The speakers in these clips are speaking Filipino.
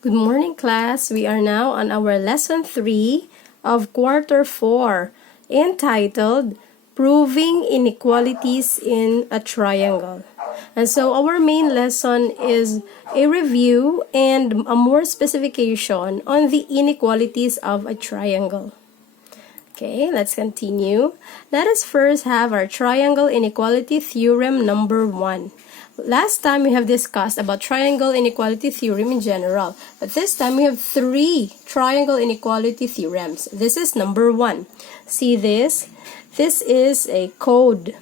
Good morning, class. We are now on our lesson 3 of quarter 4, entitled Proving Inequalities in a Triangle. And so our main lesson is a review and a more specification on the inequalities of a triangle. Okay, let's continue. Let us first have our triangle inequality theorem number 1. Last time we have discussed about triangle inequality theorem in general, but this time we have 3 triangle inequality theorems. This is number 1. See this? This is a code,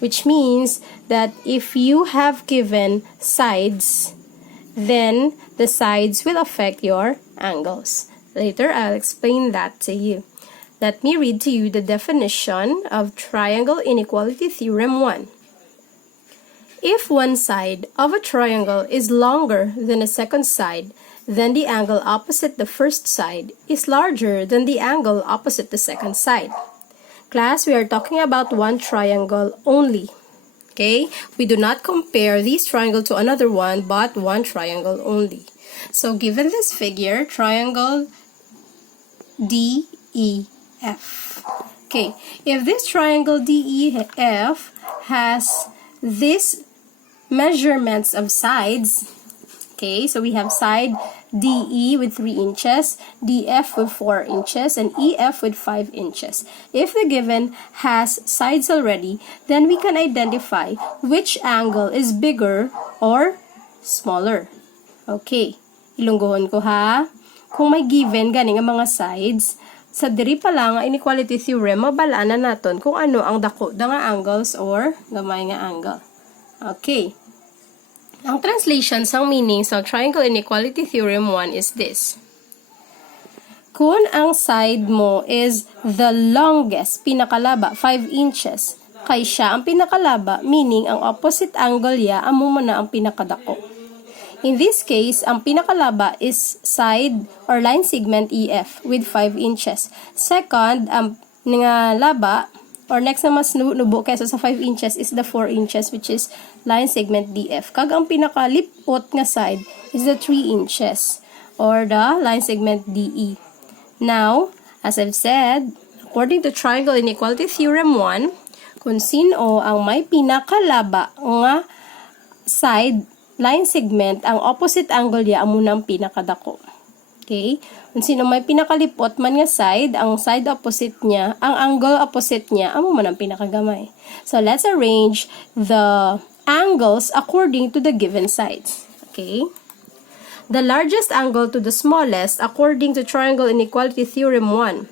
which means that if you have given sides, then the sides will affect your angles. Later, I'll explain that to you. Let me read to you the definition of triangle inequality theorem 1. If one side of a triangle is longer than a second side, then the angle opposite the first side is larger than the angle opposite the second side. Class, we are talking about one triangle only. Okay? We do not compare this triangle to another one, but one triangle only. So, given this figure, triangle DEF. Okay, if this triangle DEF has this measurements of sides, okay, so we have side DE with 3 inches, DF with 4 inches, and EF with 5 inches. If the given has sides already, then we can identify which angle is bigger or smaller. Okay, ilunggohon ko ha. Kung may given ganing ang mga sides, sa diri pa lang ang inequality theorem, mabalaan na naton kung ano ang dako da nga angles or gamay nga angle. Okay. Ang translation sang meaning sa triangle inequality theorem 1 is this. Kung ang side mo is the longest, pinakalaba, 5 inches, kay siya ang pinakalaba, meaning ang opposite angle ya, amo mo na ang pinakadako. In this case, ang pinakalaba is side or line segment EF with 5 inches. Second, ang nga laba, or next na mas nubo kaysa sa 5 inches is the 4 inches, which is line segment DF. Kag ang pinakalipot nga side is the 3 inches or the line segment DE. Now, as I've said, according to triangle inequality theorem 1, kung sino ang may pinakalaba nga side line segment, ang opposite angle ya amo nang pinakadako. Okay? Kung sino may pinakalipot man nga side, ang side opposite niya, ang angle opposite niya, amo man ang pinakagamay. So, let's arrange the angles according to the given sides. Okay? The largest angle to the smallest according to triangle inequality theorem 1.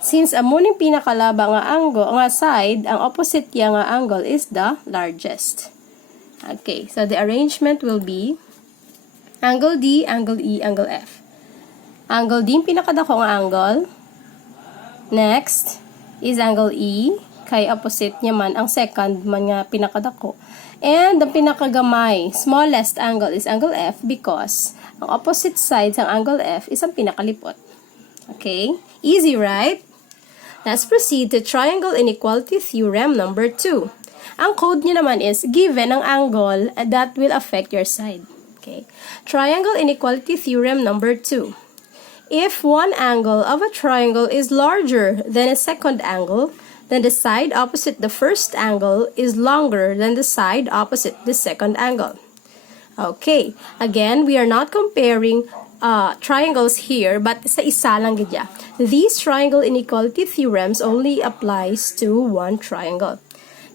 Since amo ning pinakalaba nga angle, nga side, ang opposite niya nga angle is the largest. Okay, so the arrangement will be angle D, angle E, angle F. Angle D, pinakadako nga angle. Next is angle E, kay opposite niya man ang second man nga pinakadako. And the pinakagamay, smallest angle is angle F because ang opposite sides ng angle F is ang pinakalipot. Okay, easy, right? Let's proceed to triangle inequality theorem number 2. Ang code niya naman is given ang angle that will affect your side. Okay. Triangle inequality theorem number 2. If one angle of a triangle is larger than a second angle, then the side opposite the first angle is longer than the side opposite the second angle. Okay. Again, we are not comparing triangles here, but sa isa lang gidya. These triangle inequality theorems only applies to one triangle.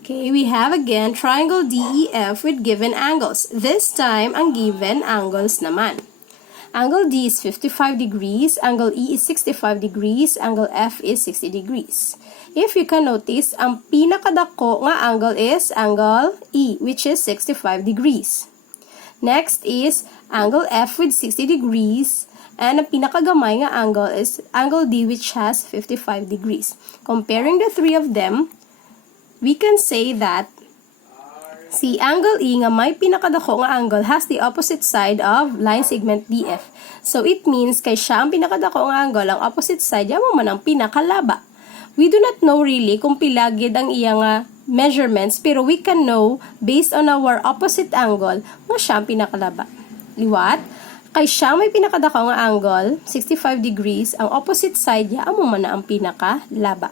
Okay, we have again triangle DEF with given angles. This time, ang given angles naman. Angle D is 55 degrees, angle E is 65 degrees, angle F is 60 degrees. If you can notice, ang pinakadako nga angle is angle E, which is 65 degrees. Next is angle F with 60 degrees, and ang pinakagamay nga angle is angle D, which has 55 degrees. Comparing the three of them, we can say that si angle E nga may pinakadako nga angle has the opposite side of line segment DF. So, it means kay siya ang pinakadako nga angle, ang opposite side, yan mo man ang pinakalaba. We do not know really kung pilagid ang iya nga measurements, pero we can know based on our opposite angle nga siya ang pinakalaba. Liwat? kay siya may pinakadako nga angle, 65 degrees, ang opposite side niya, amo man na ang pinakalaba.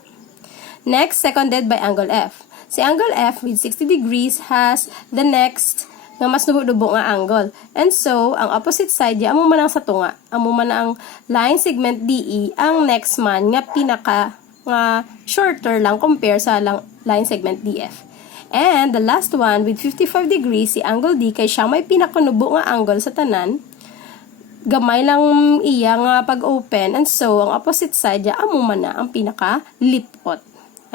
Next, seconded by angle F. Si angle F with 60 degrees has the next nga mas dubo-dubo nga angle. And so, ang opposite side niya, amo man ang sa tunga. Amo man ang line segment DE, ang next man nga pinaka nga shorter lang compare sa line segment DF. And the last one, with 55 degrees, si angle D, kay siya may pinakanubo nga angle sa tanan, gamay lang iya nga pag-open, and so, ang opposite side niya, amo man na ang pinaka-lipot.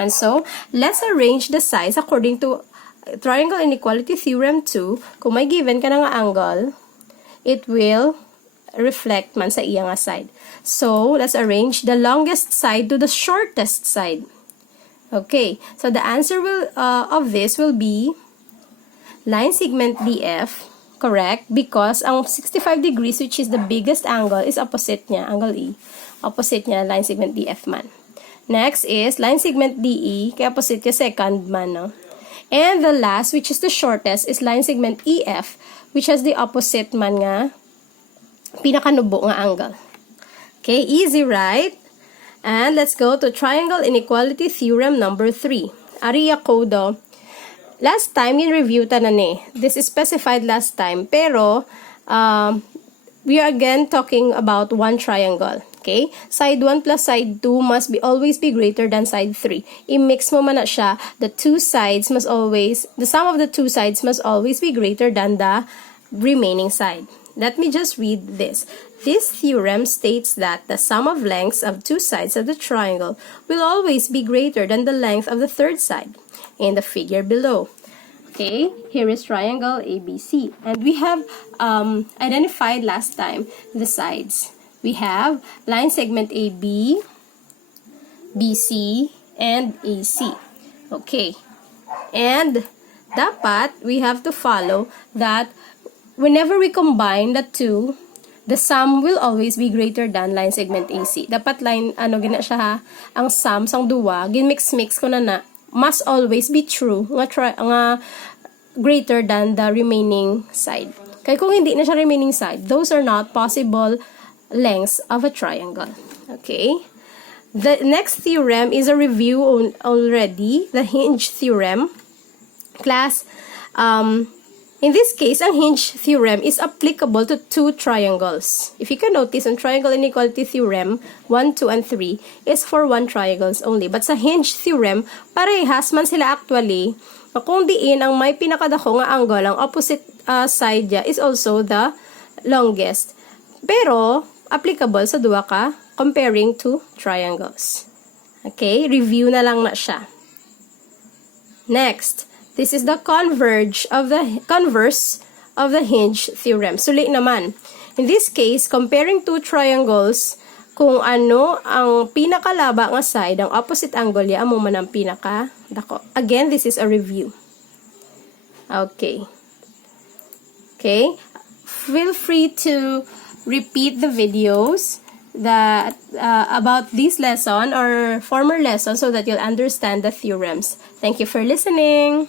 And so, let's arrange the sides according to Triangle Inequality Theorem 2. Kung may given ka na nga angle, it will reflect man sa iya nga side. So, let's arrange the longest side to the shortest side. Okay, so the answer of this will be line segment DF, correct, because ang 65 degrees, which is the biggest angle, is opposite niya, angle E. Opposite niya, line segment DF man. Next is line segment DE, kaya opposite niya second man, no? And the last, which is the shortest, is line segment EF, which has the opposite man nga, pinakanubo nga angle. Okay, easy, right? And let's go to Triangle Inequality Theorem number 3. Ariya kodo. Last time, in-review ta na ni. This is specified last time. Pero, we are again talking about one triangle. Okay? Side 1 plus side 2 must always be greater than side 3. I-mix mo man na siya. The sum of the two sides must always be greater than the remaining side. Let me just read this. This theorem states that the sum of lengths of two sides of the triangle will always be greater than the length of the third side in the figure below. Okay, here is triangle ABC. And we have identified last time the sides. We have line segment AB, BC, and AC. Okay. And dapat we have to follow that whenever we combine the two, the sum will always be greater than line segment AC. Dapat gina siya ha, ang sum sang duwa, gin-mix-mix ko na must always be true, nga greater than the remaining side. Kaya kung hindi na siya remaining side, those are not possible lengths of a triangle. Okay? The next theorem is a review already, the hinge theorem. Class, in this case, ang hinge theorem is applicable to two triangles. If you can notice, on triangle inequality theorem, 1, 2, and 3 is for one triangles only. But sa hinge theorem, parehas man sila actually. Kung diin ang may pinakadako nga angle, ang opposite side niya is also the longest. Pero, applicable sa duwa ka comparing two triangles. Okay? Review na lang na siya. Next. This is the converse of the hinge theorem. Suli naman. In this case, comparing two triangles, kung ano ang pinakalaba nga side, ang opposite angle niya, amo man ang pinakadako. Again, this is a review. Okay. Okay. Feel free to repeat the videos that about this lesson or former lesson so that you'll understand the theorems. Thank you for listening.